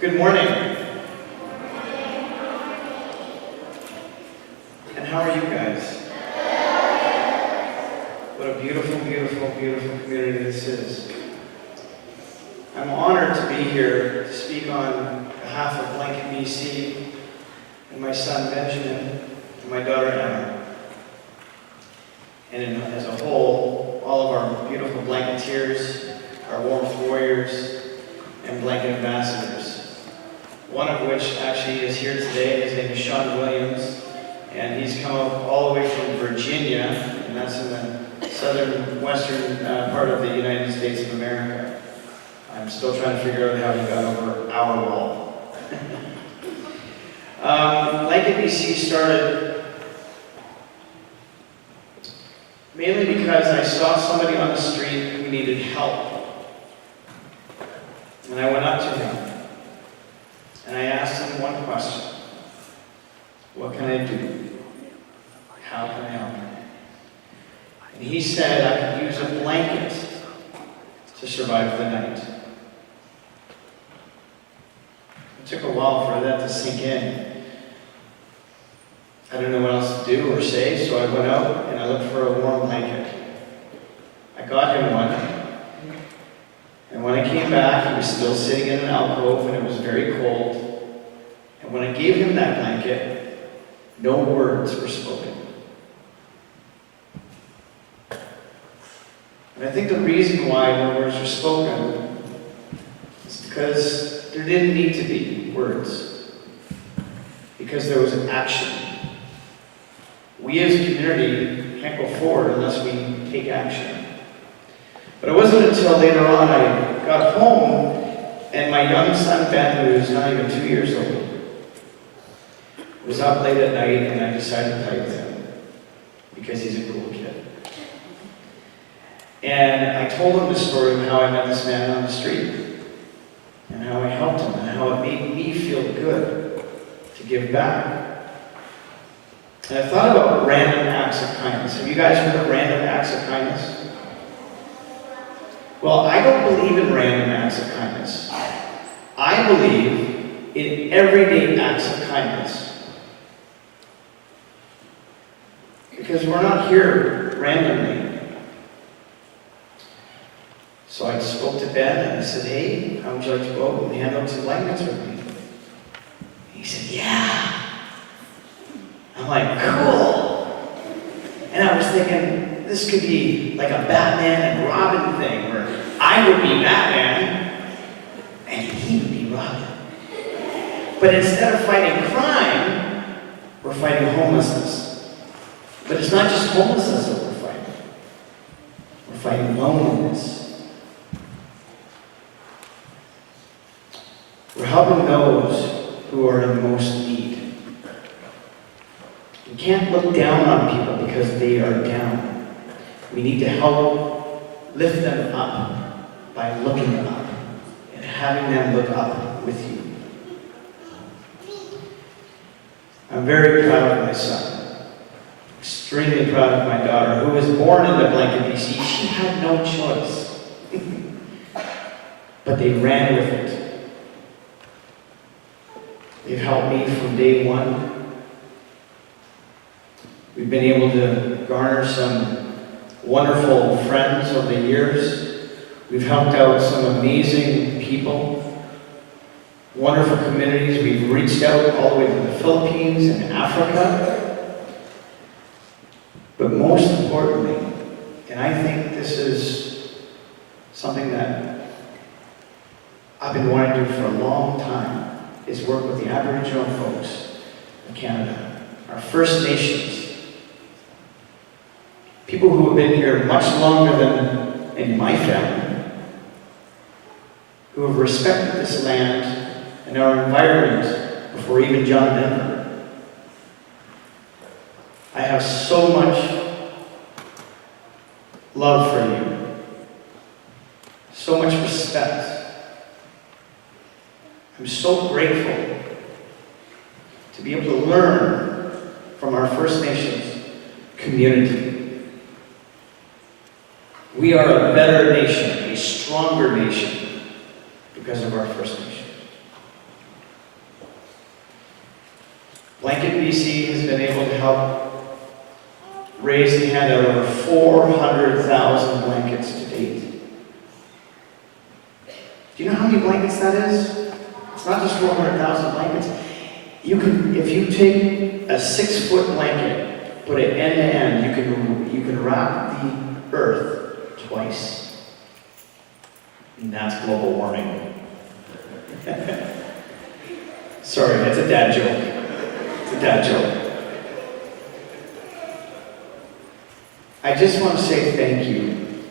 Good morning. And how are you guys? What a beautiful, beautiful, beautiful community this is. I'm honored to be here to speak on behalf of Langley BC and my son Benjamin and my daughter Emma. And as a whole, all of our beautiful blanketeers, our warmth warriors, and blanket ambassadors. One of which actually is here today. His name is Sean Williams, and he's come up all the way from Virginia, and that's in the southern western part of the United States of America. I'm still trying to figure out how he got over our wall. Langley BC started mainly because I saw somebody on the street who needed help. And I went up to him, and I asked him one question. What can I do? How can I help you? And he said I could use a blanket to survive the night. It took a while for that to sink in. I didn't know what else to do or say, so I went out and I looked for a warm blanket. I got him one. And when I came back, he was still sitting in an alcove and it was very cold. And when I gave him that blanket, no words were spoken. And I think the reason why no words were spoken is because there didn't need to be words. Because there was action. We as a community can't go forward unless we take action. But it wasn't until later on I got home and my young son Ben, who was not even 2 years old, was up late at night and I decided to play with him because he's a cool kid. And I told him the story of how I met this man on the street and how I helped him and how it made me feel good to give back. And I thought about random acts of kindness. Have you guys heard of random acts of kindness? Well, I don't believe in random acts of kindness. I believe in everyday acts of kindness. Because we're not here randomly. So I spoke to Ben and I said, hey, how would you like to go and hand out some blankets with me? And he said, yeah. I'm like, cool. And I was thinking, this could be like a Batman and Robin thing, where I would be Batman, and he would be Robin. But instead of fighting crime, we're fighting homelessness. But it's not just homelessness that we're fighting. We're fighting loneliness. We're helping those who are in most need. We can't look down on people because they are down. We need to help lift them up by looking up and having them look up with you. I'm very proud of my son. Extremely proud of my daughter, who was born in the Langley BC. She had no choice. But they ran with it. They've helped me from day one. We've been able to garner some wonderful friends over the years. We've helped out some amazing people, wonderful communities. We've reached out all the way to the Philippines and Africa. But most importantly, and I think this is something that I've been wanting to do for a long time, is work with the Aboriginal folks of Canada, our First Nations. People who have been here much longer than in my family, who have respected this land and our environment before even John Denver. I have so much love for you, so much respect. I'm so grateful to be able to learn from our First Nations community. We are a better nation, a stronger nation, because of our First Nation. Langley BC has been able to help raise and hand out over 400,000 blankets to date. Do you know how many blankets that is? It's not just 400,000 blankets. You can, if you take a 6-foot blanket, put it end to end, you can wrap the earth twice. And that's global warming. Sorry, that's a dad joke. It's a dad joke. I just want to say thank you.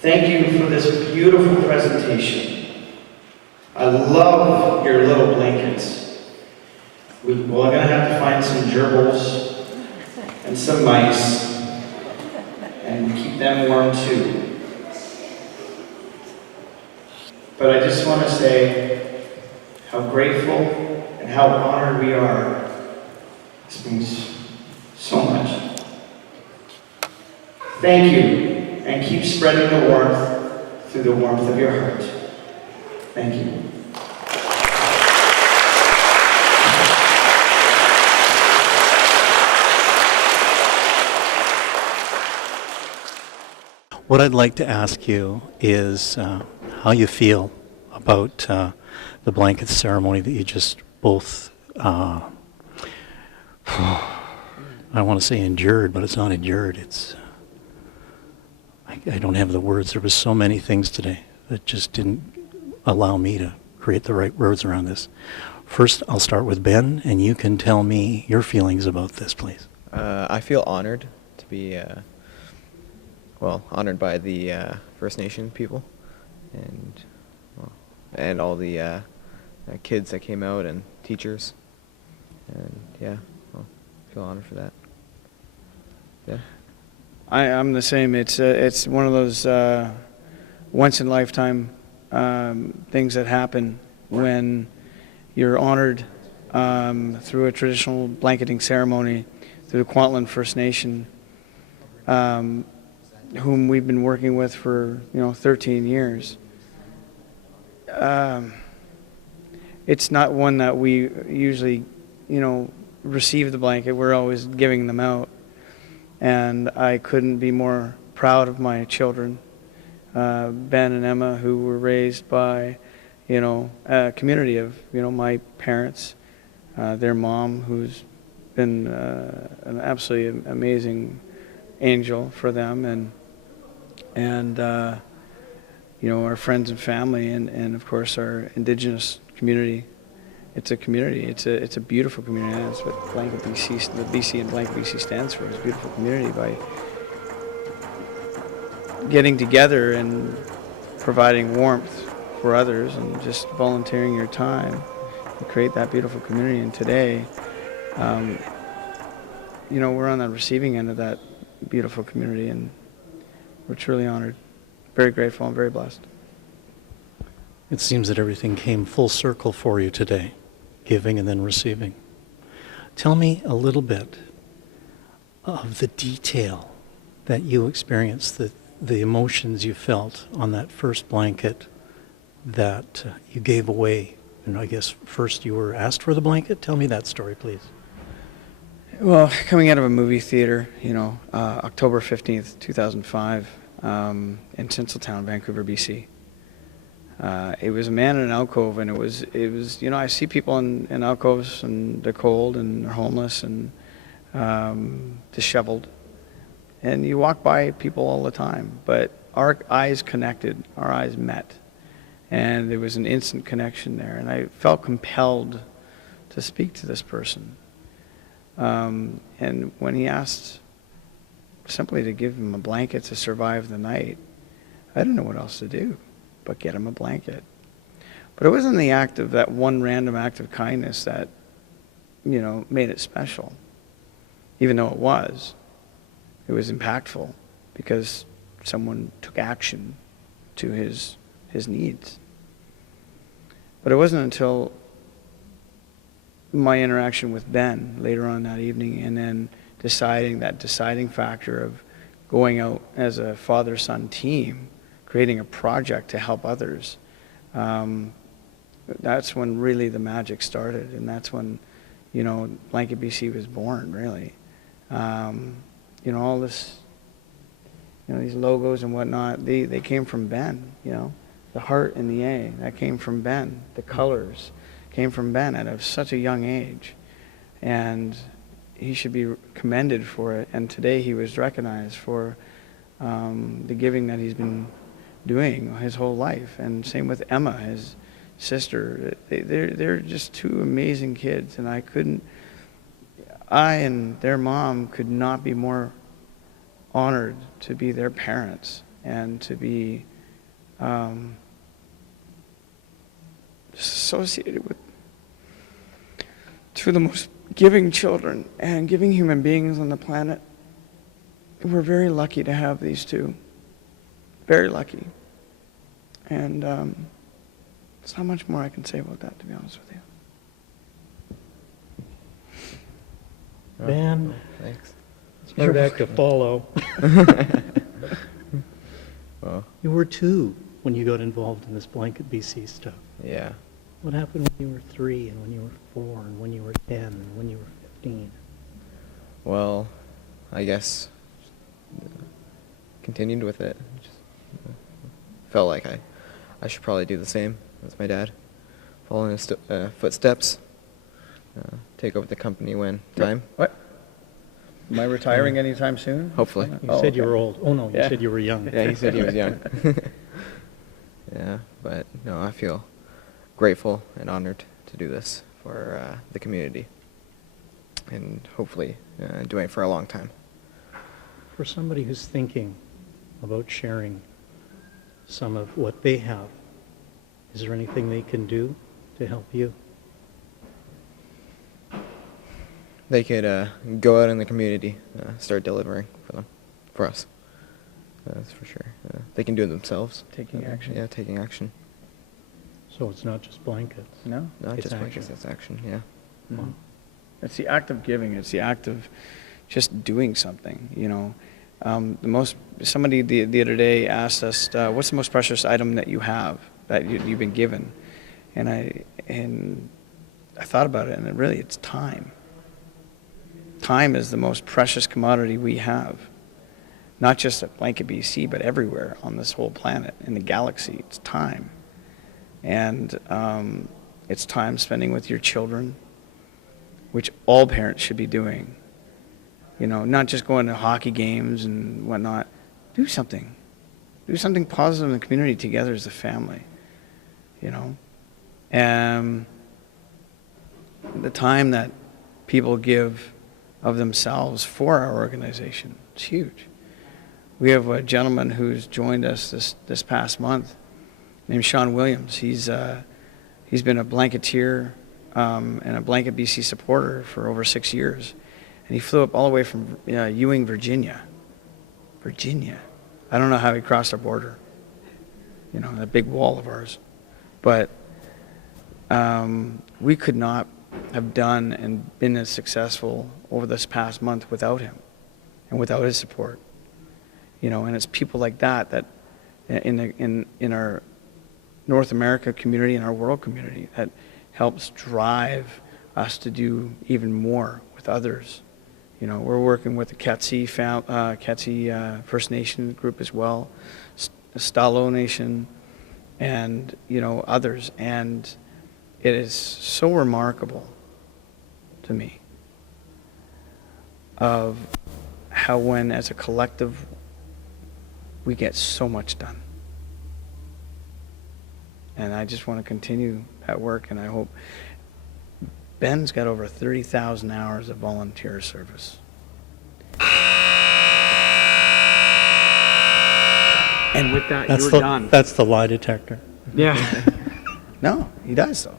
Thank you for this beautiful presentation. I love your little blankets. We're going to have to find some gerbils and some mice and keep them warm too. But I just want to say how grateful and how honored we are. This means so much. Thank you, and keep spreading the warmth through the warmth of your heart. Thank you. What I'd like to ask you is how you feel about the blanket ceremony that you just both, I want to say endured, but it's not endured. It's, I don't have the words. There was so many things today that just didn't allow me to create the right words around this. First, I'll start with Ben, and you can tell me your feelings about this, please. I feel honored to be honored by the First Nation people, and all the kids that came out and teachers, and yeah, I feel honored for that. Yeah. I'm the same. It's one of those once in a lifetime things that happen when you're honored through a traditional blanketing ceremony through the Kwantlen First Nation, whom we've been working with for 13 years. It's not one that we usually receive the blanket. We're always giving them out, and I couldn't be more proud of my children, Ben and Emma, who were raised by a community of my parents, their mom, who's been an absolutely amazing angel for them, and our friends and family, and of course our Indigenous community. It's a community. It's a beautiful community. And that's what Blanket BC, the BC and Blanket BC stands for, is a beautiful community. By getting together and providing warmth for others and just volunteering your time to create that beautiful community. And today, we're on the receiving end of that beautiful community, and we're truly honored, very grateful, and very blessed. It seems that everything came full circle for you today, giving and then receiving. Tell me a little bit of the detail that you experienced, the emotions you felt on that first blanket that you gave away. And I guess first you were asked for the blanket. Tell me that story, please. Well, coming out of a movie theater, October 15th, 2005, in Tinseltown, Vancouver, BC. It was a man in an alcove, and it was I see people in alcoves, and they're cold and they're homeless and disheveled, and you walk by people all the time, but our eyes connected, our eyes met, and there was an instant connection there, and I felt compelled to speak to this person, and when he asked simply to give him a blanket to survive the night, I didn't know what else to do but get him a blanket. But it wasn't the act of that one random act of kindness that, made it special. Even though it was impactful because someone took action to his needs. But it wasn't until my interaction with Ben later on that evening, and then deciding factor of going out as a father-son team, creating a project to help others, that's when really the magic started, and that's when you know, Blanket BC was born, really. You know, all this, you know, these logos and whatnot, they came from Ben, you know. The heart and the A, that came from Ben. The colors came from Ben at such a young age. And he should be commended for it. And today he was recognized for the giving that he's been doing his whole life. And same with Emma, his sister. They're just two amazing kids. And I and their mom could not be more honored to be their parents and to be associated with two of the most giving children and giving human beings on the planet. We're very lucky to have these two. Very lucky. And there's not much more I can say about that, to be honest with you. Ben, Thanks. it's hard act to follow. Well, You were 2 when you got involved in this Blanket BC stuff. yeah. What happened when you were 3 and when you were 4 and when you were 10 and when you were 15? Well, I guess continued with it. Just felt like I should probably do the same as my dad, follow in his footsteps, take over the company when time. What? Am I retiring anytime soon? Hopefully. You said you were old. Oh, no, you Yeah. said you were young. Yeah, he said he was young. Yeah, but no, I feel grateful and honored to do this for the community, and hopefully doing it for a long time. For somebody who's thinking about sharing some of what they have, is there anything they can do to help you? They could go out in the community, start delivering for us. That's for sure. They can do it themselves. Taking action. Yeah, taking action. So it's not just blankets. No? Not It's just action. blankets, it's action, yeah. Wow. It's the act of giving. It's the act of just doing something, you know. Somebody the other day asked us, what's the most precious item that you have, that you've been given? And I thought about it, and it's time. Time is the most precious commodity we have. Not just at Blanket BC, but everywhere on this whole planet, in the galaxy. It's time. And it's time spending with your children, which all parents should be doing. You know, not just going to hockey games and whatnot. Do something. Do something positive in the community together as a family. You know? And the time that people give of themselves for our organization, it's huge. We have a gentleman who's joined us this past month named Sean Williams. He's been a blanketeer and a Blanket BC supporter for over 6 years. And he flew up all the way from Ewing, Virginia. Virginia. I don't know how he crossed our border. You know, that big wall of ours. But we could not have done and been as successful over this past month without him and without his support. You know, and it's people like that in our North America community and our world community that helps drive us to do even more with others. You know, we're working with the Ketsi First Nation group as well, Stalo Nation, and others. And it is so remarkable to me of how when as a collective we get so much done. And I just want to continue that work, and I hope Ben's got over 30,000 hours of volunteer service. And with that, you're done. That's the lie detector. Yeah. No, he does though.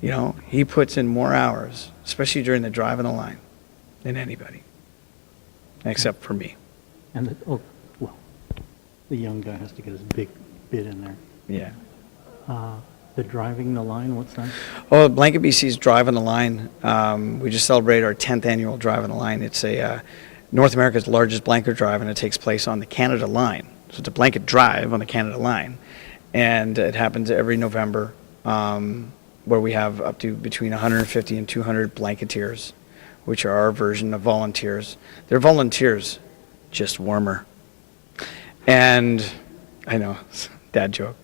You know, he puts in more hours, especially during the drive on the line, than anybody, except for me. And the young guy has to get his big bit in there. Yeah. The driving the line, what's that? Oh, Blanket BC's Drive on the Line. We just celebrated our 10th annual Drive on the Line. It's North America's largest blanket drive, and it takes place on the Canada line. So it's a blanket drive on the Canada line, and it happens every November. where we have up to between 150 and 200 blanketeers, which are our version of volunteers. They're volunteers, just warmer. And I know, dad joke,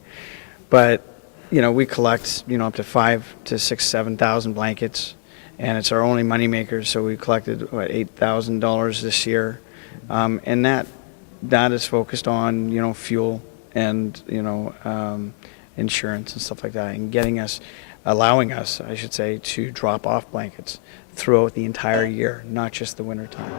but we collect up to 5,000 to 6,000, 7,000 blankets, and it's our only moneymaker. So we collected $8,000 this year, and that is focused on fuel and insurance and stuff like that, and allowing us, I should say, to drop off blankets throughout the entire year, not just the winter time.